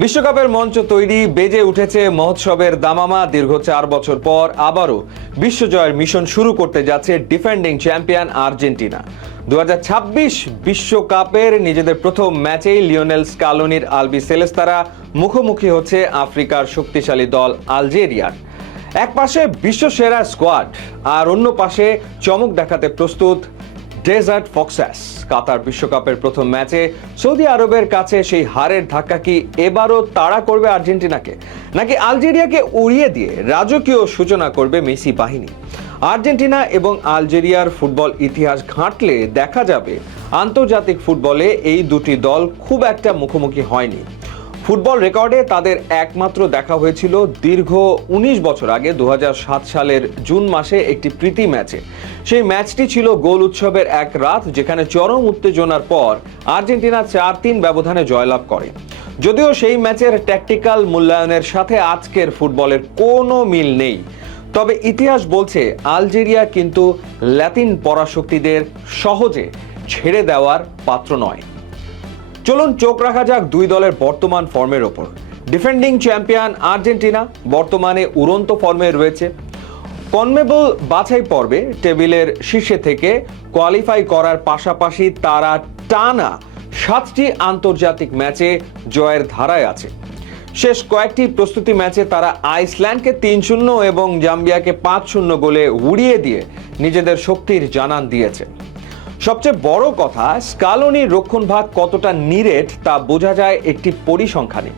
বিশ্বকাপের মঞ্চ তৈরি, বেজে উঠেছে মহোৎসবের দামামা। দীর্ঘ 4 বছর পর আবারও বিশ্বজয়ের মিশন শুরু করতে যাচ্ছে ডিফেন্ডিং চ্যাম্পিয়ন আর্জেন্টিনা। 2026 বিশ্বকাপের নিজেদের প্রথম ম্যাচেই লিওনেল স্কালোনির আলবিসেলেস্তারা মুখোমুখি হচ্ছে আফ্রিকার শক্তিশালী দল আলজেরিয়ার। এক পাশে বিশ্বসেরা স্কোয়াড, আর অন্য পাশে চমক দেখাতে প্রস্তুত ডেজার্ট ফক্সেস। কাতার বিশ্বকাপের প্রথম ম্যাচে সৌদি আরবের কাছে সেই হারের ধাক্কা কি এবারও তাড়া করবে আর্জেন্টিনাকে, নাকি আলজেরিয়াকে উড়িয়ে দিয়ে রাজকীয় সূচনা করবে মেসি বাহিনী? আর্জেন্টিনা এবং আলজেরিয়ার ফুটবল ইতিহাস ঘাঁটলে দেখা যাবে আন্তর্জাতিক ফুটবলে এই দুটি দল খুব একটা মুখোমুখি হয়নি। ফুটবল রেকর্ডে তাদের একমাত্র দেখা হয়েছিল দীর্ঘ 19 বছর আগে 2007 সালের জুন মাসে একটি প্রীতি ম্যাচে। সেই ম্যাচটি ছিল গোল উৎসবের এক রাত, যেখানে চরম উত্তেজনার পর আর্জেন্টিনা 4-3 ব্যবধানে জয়লাভ করে। যদিও সেই ম্যাচের ট্যাকটিক্যাল মূল্যায়নের সাথে আজকের ফুটবলের কোনো মিল নেই, তবে ইতিহাস বলছে আলজেরিয়া কিন্তু ল্যাতিন পরাশক্তিদের সহজে ছেড়ে দেওয়ার পাত্র নয়। চলুন চোখ রাখা যাক দুই দলের বর্তমান ফর্মের ওপর। ডিফেন্ডিং চ্যাম্পিয়ন আর্জেন্টিনা বর্তমানে উড়ন্ত ফর্মে রয়েছে। কনমেবল বাছাই পর্বে টেবিলের শীর্ষে থেকে কোয়ালিফাই করার পাশাপাশি তারা টানা 7টি আন্তর্জাতিক ম্যাচে জয়ের ধারায় আছে। শেষ কয়েকটি প্রস্তুতি ম্যাচে তারা আইসল্যান্ডকে 3-0 এবং জাম্বিয়াকে 5-0 গোলে উড়িয়ে দিয়ে নিজেদের শক্তির জানান দিয়েছে। সবচেয়ে বড় কথা, স্কালোনির রক্ষণভাগ কতটা নিরেট তা বোঝা যায় একটি পরিসংখ্যানে।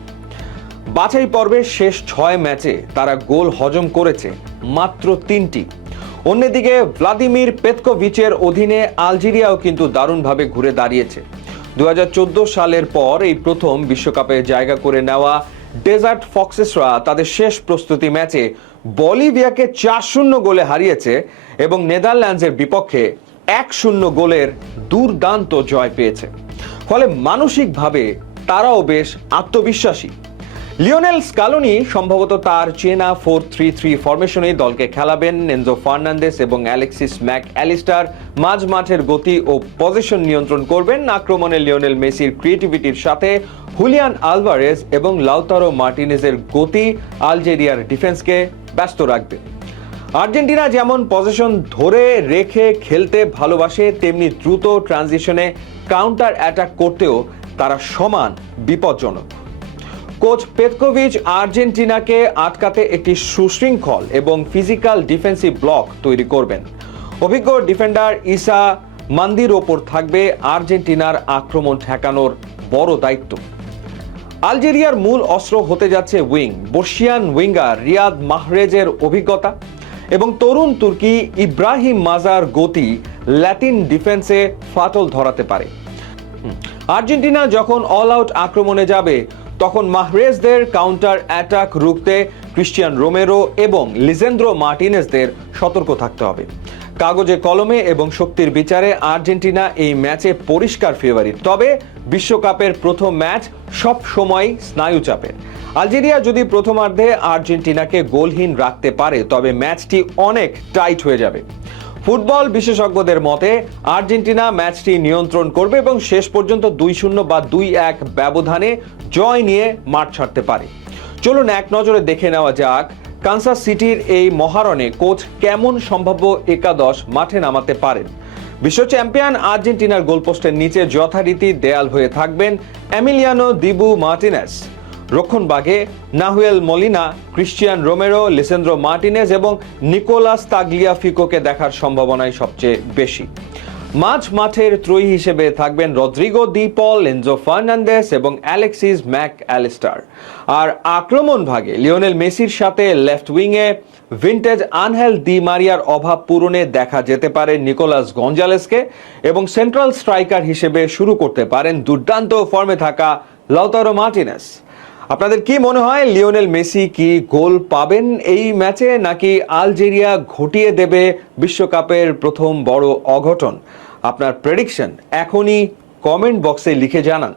বাছাই পর্বের শেষ 6 ম্যাচে তারা গোল হজম করেছে মাত্র 3টি। অন্যদিকে ভ্লাদিমির পেতকোভিচের অধীনে আলজেরিয়াও কিন্তু দারুণভাবে ঘুরে দাঁড়িয়েছে। 2014 সালের পর এই প্রথম বিশ্বকাপে জায়গা করে নেওয়া ডেজার্ট ফক্সেসরা তাদের শেষ প্রস্তুতি ম্যাচে বলিভিয়াকে 4-0 গোলে হারিয়েছে এবং নেদারল্যান্ডসের বিপক্ষে 1-0 গোলের দুর্দান্ত জয় পেয়েছে। ফলে মানসিকভাবে তারাও বেশ আত্মবিশ্বাসী। লিওনেল স্কালোনি সম্ভবত তার চেনা 4-3-3 ফরমেশনে দলকে খেলাবেন। এনজো ফার্নান্দেস এবং অ্যালেক্সিস ম্যাক অ্যালিস্টার মাঝ মাঠের গতি ও পজিশন নিয়ন্ত্রণ করবেন। আক্রমণে লিওনেল মেসির ক্রিয়েটিভিটির সাথে হুলিয়ান আলভারেজ এবং লাউতারো মার্টিনেজের গতি আলজেরিয়ার ডিফেন্সকে ব্যস্ত রাখবে। আর্জেন্টিনা যেমন পজিশন ধরে রেখে খেলতে ভালোবাসে, তেমনি দ্রুত ট্রানজিশনে কাউন্টার অ্যাটাক করতেও তারা সমান বিপজ্জনক। কোচ পেতকোভিচ আর্জেন্টিনাকে আটকাতে একটি সুশৃঙ্খল এবং ফিজিক্যাল ডিফেন্সিভ ব্লক তৈরি করবেন। অভিজ্ঞ ডিফেন্ডার ইসা মান্দির ওপর থাকবে আর্জেন্টিনার আক্রমণ ঠেকানোর বড় দায়িত্ব। আলজেরিয়ার মূল অস্ত্র হতে যাচ্ছে বর্ষিয়ান উইঙ্গার রিয়াদ মাহরেজের অভিজ্ঞতা এবং তরুণ তুর্কি ইব্রাহিম মাজার গতি ল্যাতিন ডিফেন্সে ফাটল ধরাতে পারে। আর্জেন্টিনা যখন অল আউট আক্রমণে যাবে, তখন মাহরেজদের কাউন্টার অ্যাটাক রুখতে ক্রিস্টিয়ান রোমেরো এবং লিজেন্দ্রো মার্টিনেজদের সতর্ক থাকতে হবে। কাগজে কলমে এবং শক্তির বিচারে আর্জেন্টিনা এই ম্যাচে পরিষ্কার ফেভারিট। তবে বিশ্বকাপের প্রথম ম্যাচ সব সময় স্নায়ু চাপের। আলজেরিয়া যদি প্রথমার্ধে আর্জেন্টিনাকে গোলহীন রাখতে পারে, তবে ম্যাচটি অনেক টাইট হয়ে যাবে। ফুটবল বিশেষজ্ঞদের মতে আর্জেন্টিনা ম্যাচটি নিয়ন্ত্রণ করবে এবং শেষ পর্যন্ত 2-0 বা 2-1 ব্যবধানে জয় নিয়ে মাঠ ছাড়তে পারে। চলুন এক নজরে দেখে নেওয়া যাক কানসাস সিটির এই মহারণে কোচ কেমন সম্ভাব্য একাদশ মাঠে নামাতে পারেন। বিশ্ব চ্যাম্পিয়ন আর্জেন্টিনার গোলপোস্টের নিচে যথারীতি দেয়াল হয়ে থাকবেন এমিলিয়ানো দিবু মার্টিনেজ। রক্ষণভাগে Nahuel Molina, Cristian Romero, Lisandro Martinez এবং নিকোলাস তাগলিয়াফিকোকে দেখার সম্ভাবনাই সবচেয়ে বেশি। মাঝ মাঠের ত্রয়ী হিসেবে থাকবেন Rodrigo De Paul, Enzo Fernandez এবং অ্যালেক্সিস ম্যাক অ্যালিস্টার। আর আক্রমণ ভাগে লিওনেল মেসির সাথে লেফট উইংয়ে ভিন্টেজ আনহেল দি মারিয়ার অভাব পূরণে দেখা যেতে পারে নিকোলাস গঞ্জালেসকে এবং সেন্ট্রাল স্ট্রাইকার হিসেবে শুরু করতে পারেন দুর্দান্ত ফর্মে থাকা লাউতারো মার্টিনেজ। আপনাদের কি মনে হয়, লিওনেল মেসি কি গোল পাবেন এই ম্যাচে, নাকি আলজেরিয়া ঘটিয়ে দেবে বিশ্বকাপের প্রথম বড় অঘটন? আপনার প্রেডিকশন এখনই কমেন্ট বক্সে লিখে জানান।